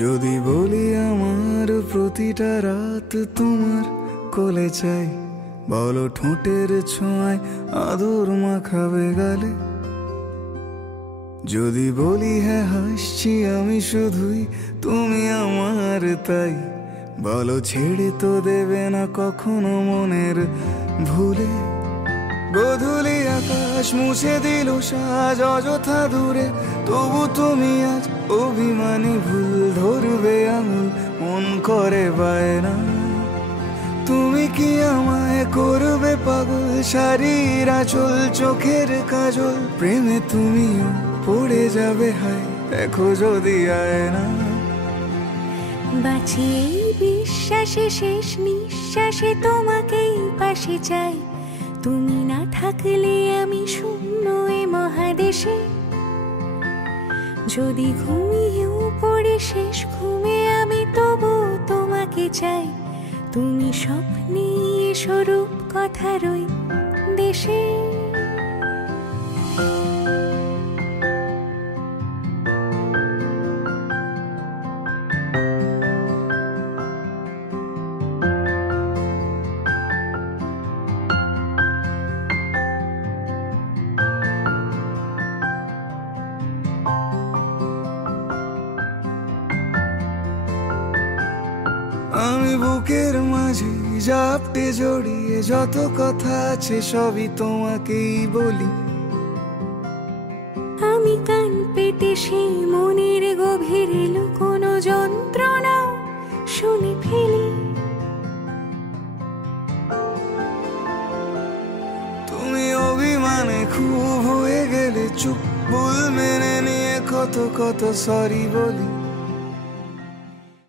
যদি বলি আমার প্রতিটা রাত তোমার কোলে চাই, বলো ঠোঁটের ছোঁয়ায় আদর মাখাবে গালে। যদি বলি হ্যাঁ হাসছি আমি শুধুই, তুমি আমার তাই, বলো ছেড়ে তো দেবে না কখনো মনের ভুলে। গোধূলি আকাশ মুছে দিল সাজ অযথা দূরে, তবু তুমি আজ অভিমানী ভুল ধরবে আঙুল, মন করে বায়না। তুমি কি আমায় করবে পাগল, শাড়ির আঁচল চোখের কাজল, প্রেমে তুমিও পড়ে যাবে হায় দেখো যদি আয়না। বাঁচি এই বিশ্বাসে শেষ নিঃশ্বাসে তোমাকেই পাশে চাই, তুমি না থাকলে আমি শূন্য এ মহাদেশে। যদি ঘুমিয়েও পড়ে শেষ ঘুমে আমি তবু তোমাকে চাই, তুমি স্বপ্নে স্বরূপ কথার ওই দেশে। আমি বুকের মাঝে জাপটে জড়িয়ে যত কথা আছে সবই তোমাকেই বলি। আমি কান পেতে সেই মনের গভীরে লুকোনো যন্ত্রণা শুনে ফেলি। তুমি অভিমানে খুব হয়ে গেলে চুপ, ভুল মেনে নিয়ে কত কত সরি বলি।